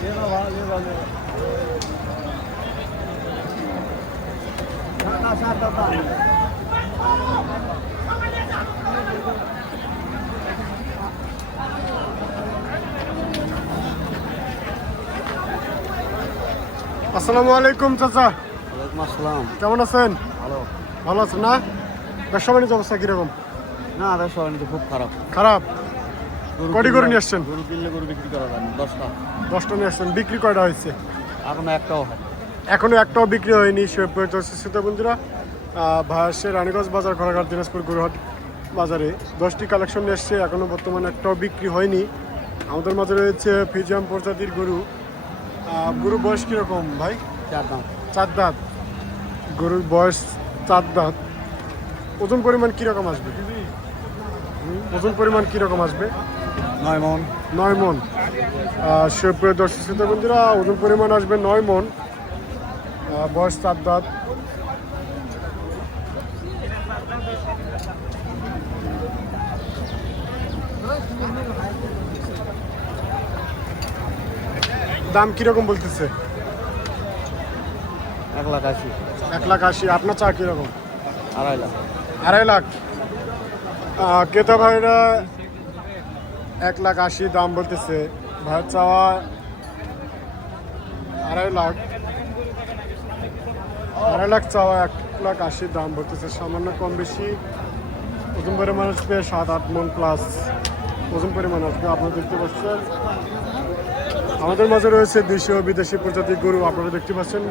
আসসালামু আলাইকুম চাচা। ওয়ালাইকুম আসসালাম। কেমন আছেন? ভালো। ভালো আছেন না? ব্যবসা বাণিজ্য অবস্থা কিরকম? না ব্যবসা বাণিজ্য খুব খারাপ। খারাপ। কয়টি গরু নিয়ে আসছেন? গরু কিনলে গরু বিক্রি করা যায় না। 10টা। 10টা নিয়ে আসছেন। বিক্রি কয়টা হয়েছে? এখনো একটাও হয়। এখনো একটাও বিক্রি হয়নি। শ্রোতা বন্ধুরা, ভাসের রানীগঞ্জ বাজার ঘোড়াঘাট দিনাজপুর গরুহাট বাজারে 10টি কালেকশন নিয়ে এসছে। এখনো বর্তমানে একটাও বিক্রি হয়নি। আমাদের মাঝে রয়েছে ফিজিয়াম প্রজাতির গরু। গরু বয়স কিরকম ভাই? 4 দাম। 4 দাঁত। গরুর বয়স 4 দাঁত। ওজন পরিমাণ কিরকম আসবে? ওজন পরিমাণ কিরকম আসবে? 9 মণ। 9 মণ। সুপ্রিয় দর্শক শ্রোতা বন্ধুরা, ওজন পরিমাণ আসবে 9 মণ। বয়স 4 দাঁত। দাম কিরকম বলতেছে? 1,80,000। 1,80,000। আপনার চা কিরকম? 2.5 লাখ। 2.5 লাখ। ক্রেতা ভাইরা 1,80,000 দাম বলতেছে। ভাইয়ের চাওয়া 2.5 লাখ। 2.5 লাখ চাওয়া, 1,80,000 দাম বলতেছে। সামান্য কম বেশি ওজন পরিমাণ আসবে 7-8 মণ প্লাস ওজন পরিমাণ আসবে। আপনারা দেখতে পাচ্ছেন আমাদের মাঝে রয়েছে দেশীয় বিদেশি প্রজাতির গরু। আপনারা দেখতে পাচ্ছেন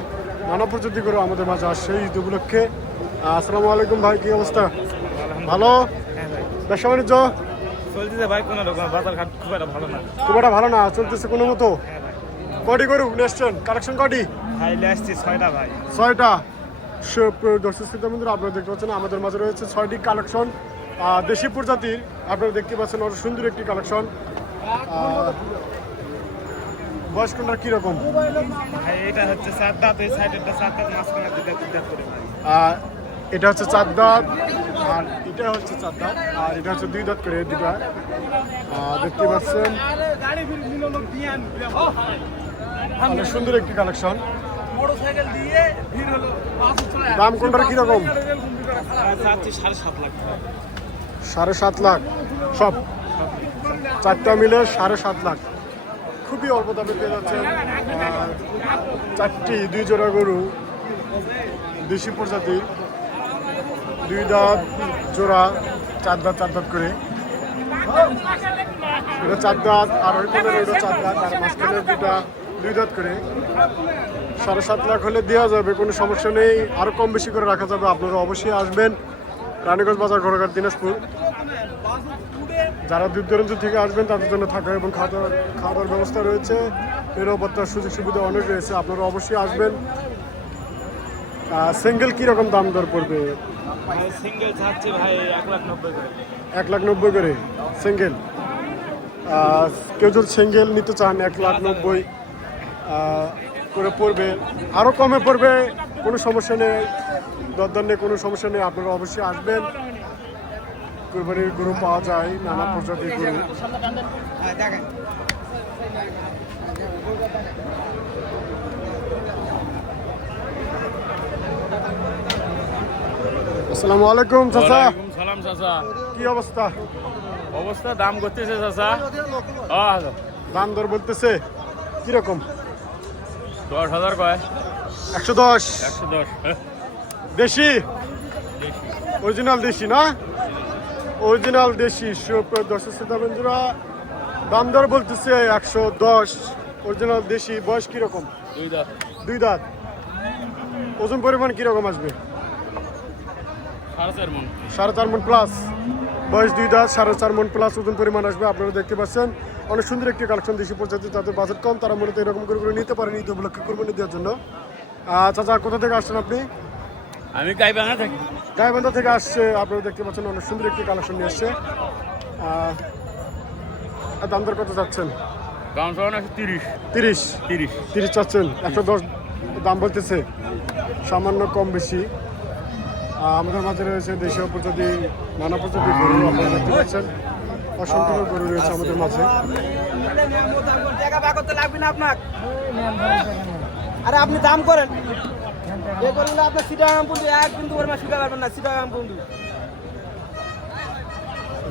নানা প্রজাতির গরু আমাদের মাঝে আসছে ঈদ উপলক্ষে। আসসালামু আলাইকুম ভাই, কি অবস্থা? ভালো। ব্যবসা বাণিজ্য চলতেছে ভাই, কোনো রকম বাজার ঘাট খুব একটা ভালো না। খুব একটা ভালো না চলতেছে কোনো মতো। কটি গরু নেসছেন? কালেকশন কটি? খাইলে আসছি 6টা ভাই। 6টা। দর্শক শ্রোতা বন্ধুরা, আপনারা দেখতে পাচ্ছেন আমাদের মাঝে রয়েছে 6টি কালেকশন দেশি প্রজাতির। আপনারা দেখতে পাচ্ছেন অনেক সুন্দর একটি কালেকশন। বয়স কোনটা কিরকম? ভাই এটা হচ্ছে 4 দাঁত, এই সাইডেরটা 4 দাঁত, মাঝখানে 2 দাঁত করে ভাই। এটা হচ্ছে 4 দাঁত, আর এটা হচ্ছে 4 দাঁত, আর এটা হচ্ছে 2 দাঁত করে দুটা। দেখতে পাচ্ছেন অনেক সুন্দর একটি কালেকশন। দাম কোনটার কিরকম? চাচ্ছি 7.5 লাখ। 7.5 লাখ সব 4টা মিলে 7.5 লাখ। খুবই অল্প দামে পেয়ে যাচ্ছেন 2 জোড়া গরু দেশি প্রজাতির। 2 দাঁত জোড়া, 4 দাঁত করে। এটা 4 দাঁত, আর ওই কোণের ওটা 4 দাঁত, আর মাঝখানের 2 দাঁত করে। 7.5 লাখ হলে দেওয়া যাবে, কোনো সমস্যা নেই। আরও কম বেশি করে রাখা যাবে। আপনারা অবশ্যই আসবেন রানীগঞ্জ বাজার ঘোড়াঘাট দিনাজপুর। যারা দূর দূরান্ত থেকে আসবেন তাদের জন্য থাকা এবং খাওয়ার ব্যবস্থা রয়েছে। নিরাপত্তার সুযোগ সুবিধা অনেক রয়েছে। আপনারা অবশ্যই আসবেন। সিঙ্গেল কীরকম দাম দর পড়বে? সিঙ্গেল চাচ্ছি ভাই 1,90,000 করে। 1,90,000 করে সিঙ্গেল। কেউ যদি সিঙ্গেল নিতে চান 1,90,000 করে পড়বে। আরও কমে পড়বে, কোনো সমস্যা নেই। দরদার নেই, কোনো সমস্যা নেই। আপনারা অবশ্যই আসবেন। কুরবানির গরু পাওয়া যায়, নানা প্রজাতির গরু। আসসালামু আলাইকুম চাচা। ওয়ালাইকুম সালাম চাচা। কি অবস্থা? অবস্থা দাম করতেছে চাচা। দাম দর বলতেছে কিরকম? 10,000 কয়। 110। 110। দেশি অরিজিনাল দেশি না? অরিজিনাল দেশি। দর্শক শ্রোতা বন্ধুরা, দাম দর বলতেছে 110। অরিজিনাল দেশি। বয়স কিরকম? 2 দাঁত। 2 দাঁত। ওজন পরিমাণ কিরকম আসবে? 4.5 মণ। 4.5 মণ প্লাস। বয়স 2 দাঁত, 4.5 মণ প্লাস ওজন পরিমাণ আসবে। আপনারা দেখতে পাচ্ছেন অনেক সুন্দর একটি কালেকশন দেশি প্রজাতি। তাদের বাজেট কম, তারা মূলত এরকম করে নিতে পারেন ঈদ উপলক্ষে কোরবানি দেওয়ার জন্য। চাচা, কোথা থেকে আসছেন আপনি? আমি গাইবান্ধা থাকি। গাইবান্ধা থেকে আসছে। আপনারা দেখতে পাচ্ছেন অনেক সুন্দর একটি কালেকশন নিয়ে আসছে। দাম দর কত যাচ্ছেন? দাম সমান আছে 30। 30 চাচ্ছেন। 110 দাম বলতেছে। সামান্য কম বেশি। আমাদের মাঝে রয়েছে দেশীয় প্রজাতি, নানা প্রজাতির গরু। আপনারা দেখতে পাচ্ছেন অসংখ্য গরু রয়েছে আমাদের মাঝে। টাকা ব্যয় করতে লাগবে না আপনার। আরে আপনি দাম করেন, এ করলে আপনার সিটাগাং পুন্ডু এক বিন্দু পরিমাণ শুকা পারবেন না। সিটাগাং পুন্ডু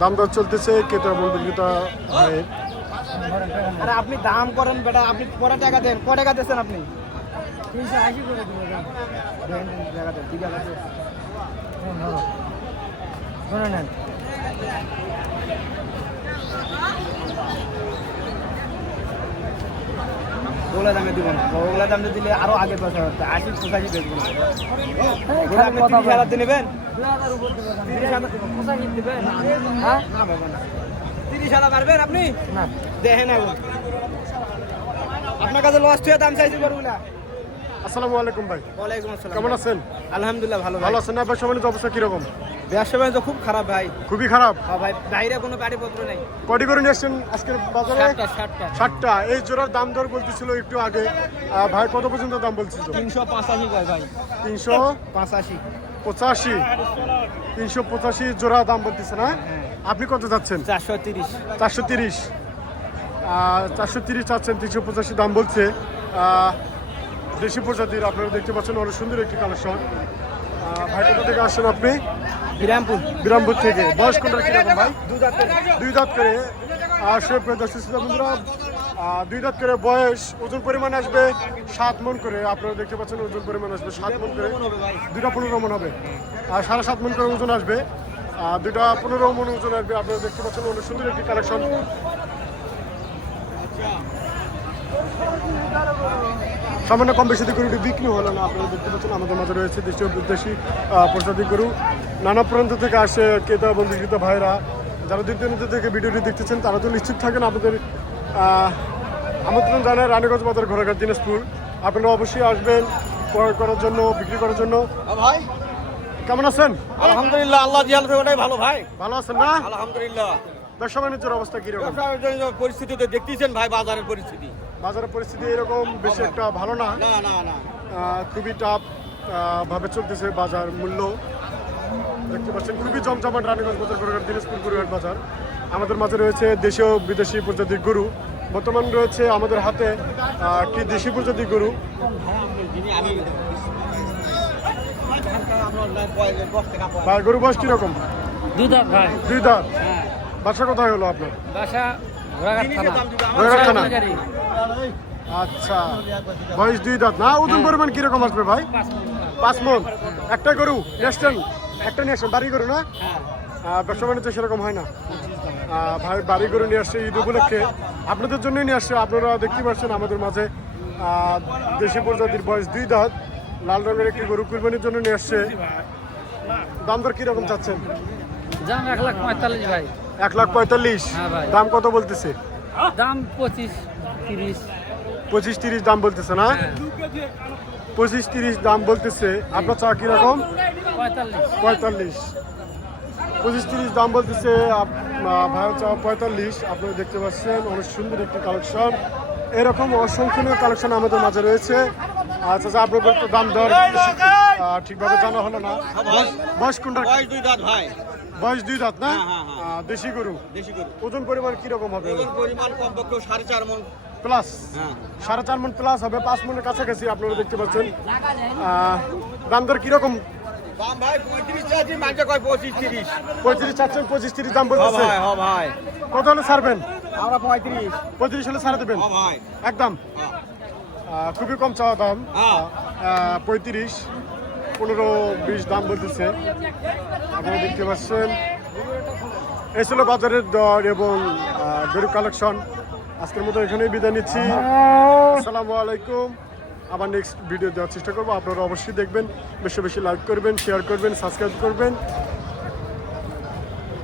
দাম দর চলতেছে ক্রেতা এবং বিক্রেতা ভাইয়ের। আরে আপনি দাম করেন বেটা, আপনি পরে টাকা দেন। ক টাকা দিচ্ছেন আপনি? 380 করে দিব। দেন টাকা দেন, ঠিক আছে। শুনে নেন। ওগুলা দামে দিব না, ওগুলা দামে দিলে আরো আগে পয়সা হচ্ছে। 80 85 বেচবো না। ওগুলা আপনি 30,000 দিয়ে নেবেন? 30,000 দিবেন? হ্যাঁ না বাবা না। 30,000 পারবেন আপনি? না দেখেন এখন আপনার কাছে লস হয়ে দাম চাইছি গরুগুলা। আসসালামু আলাইকুম ভাই, ওয়ালাইকুম আসসালাম। কেমন আছেন? আলহামদুলিল্লাহ ভালো। ভালো আছেন না? ব্যবসা বাণিজ্য অবস্থা কিরকম? ব্যবসা বাণিজ্য খুব খারাপ ভাই। খুবই খারাপ। হ্যাঁ ভাই, বাইরে কোনো গাড়িপত্র নেই। কটি করে নিয়ে আসছেন আজকের বাজারে? 60টা। 60টা। এই জোড়ার দাম দর বলতেছিল একটু আগে, ভাই কত পর্যন্ত দাম বলছিল? 385 কয় ভাই। 385। 385 জোড়া দাম বলতেছে না? আপনি কত যাচ্ছেন? 430। 430। 430 চাচ্ছেন, 385 দাম বলছে। দেশি প্রজাতির আপনারা দেখতে পাচ্ছেন, অনেক সুন্দর একটি কালেকশন। ভাই কোথা থেকে আসছেন আপনি? বিরামপুর। বিরামপুর থেকে। বয়স কোনটা কিরকম ভাই? 2 দাঁত করে। 2 দাঁত করে। বন্ধুরা 2 দাঁত করে বয়স, ওজন পরিমাণ আসবে 7 মণ করে। আপনারা দেখতে পাচ্ছেন ওজন পরিমাণ আসবে 7 মণ করে। দুটা 15 মণ হবে, আর 7.5 মণ করে ওজন আসবে। দুটা 15 মণ ওজন আসবে। আপনারা দেখতে পাচ্ছেন অনেক সুন্দর একটি কালেকশন। সামান্য কম বেশি গরুটি বিক্রি হলো না। আপনারা দেখতে পাচ্ছেন আমাদের মাঝে রয়েছে দেশীয় বিদেশি প্রজাতির গরু। নানা প্রান্ত থেকে আসে ক্রেতা এবং বিক্রেতা ভাইরা। যারা দূর থেকে ভিডিওটি দেখতেছেন তারা তো নিশ্চিত থাকেন আপনাদের আমন্ত্রণ জানায় রানীগঞ্জ বাজার, ঘোড়াঘাট, দিনাজপুর। আপনারা অবশ্যই আসবেন ক্রয় করার জন্য, বিক্রি করার জন্য। ভাই কেমন আছেন? আলহামদুলিল্লাহ, আল্লাহ জিয়াল ওটাই ভালো ভাই। ভালো আছেন না? আলহামদুলিল্লাহ। ব্যবসা বাণিজ্যের অবস্থা কিরকম? পরিস্থিতিতে দেখতেছেন ভাই, বাজারের পরিস্থিতি। বাজারের পরিস্থিতি এরকম বেশি একটা ভালো না। না না না, খুবই টাফ ভাবে চলতেছে বাজার। মূল্য দেখতে পাচ্ছেন খুবই জমজমাট রানীগঞ্জ বাজার, ঘোড়াঘাট, দিনাজপুর, গরুহাট বাজার। আমাদের মাঝে রয়েছে দেশীয় বিদেশি প্রজাতির গরু। বর্তমান রয়েছে আমাদের হাতে একটি দেশি প্রজাতির গরু। ভাই গরু বয়স কিরকম? 2 দাঁত ভাই। 2 দাঁত। বাসা কোথায় হলো আপনার? বাসা ঘোড়াঘাট থানা। ঘোড়াঘাট থানা। আচ্ছা, বয়স 2 দাঁত না? ওজন পরিমাণ কিরকম আসবে ভাই? 5 মণ। একটা গরু নেসছেন? একটা নিয়ে আসছেন, বাড়ি গরু না? ব্যবসা বাণিজ্য সেরকম হয় না। ভাই বাড়ি গরু নিয়ে আসছে ঈদ উপলক্ষে, আপনাদের জন্যই নিয়ে আসছে। আপনারা দেখতে পাচ্ছেন আমাদের মাঝে দেশি প্রজাতির, বয়স 2 দাঁত, লাল রঙের একটি গরু কুরবানির জন্য নিয়ে আসছে। দাম দর কিরকম চাচ্ছেন? দাম 1,45,000 ভাই। 1,45,000। হ্যাঁ ভাই। দাম কত বলতেছে? দাম 25-30। 25-30 দাম বলতেছে না? 25-30 দাম বলতেছে। আপনার চা কিরকম? 45। 25-30 দাম বলতেছে। ভাইয়ের চা 45। আপনারা দেখতে পাচ্ছেন অনেক সুন্দর একটি কালেকশন। এরকম অসংখ্য কালেকশন আমাদের মাঝে রয়েছে। আচ্ছা, আপনার তো দাম দর ঠিকভাবে জানা হলো না। বয়স কোনটা? বয়স 2 দাঁত ভাই। বয়স 2 দাঁত না? হ্যাঁ। দেশি গরু। দেশি গরু। ওজন পরিমাণ কিরকম হবে? ওজন পরিমাণ কমপক্ষে 4.5 মণ প্লাস। হ্যাঁ। 4.5 মণ প্লাস হবে, 5 মণের কাছাকাছি। আপনারা দেখতে পাচ্ছেন দাম দর কিরকম? দাম ভাই 35 চাচ্ছি, মাঝে কয় 25-30। 35 চাচ্ছেন, 25-30 দাম বলতেছে। হ্যাঁ ভাই। কত হলে ছাড়বেন? আমরা 35। 35 হলে ছাড়ে দেবেন ভাই। একদম? খুবই কম চাওয়া দাম। হ্যাঁ। 35, 15-20 দাম বলতেছে। আপনারা দেখতে পাচ্ছেন এই ছিল বাজারের দর এবং গরু কালেকশন। আজকের মতো এখানেই বিদায় নিচ্ছি। আসসালামু আলাইকুম। আবার নেক্সট ভিডিও দেওয়ার চেষ্টা করবো। আপনারা অবশ্যই দেখবেন, বেশি বেশি লাইক করবেন, শেয়ার করবেন, সাবস্ক্রাইব করবেন।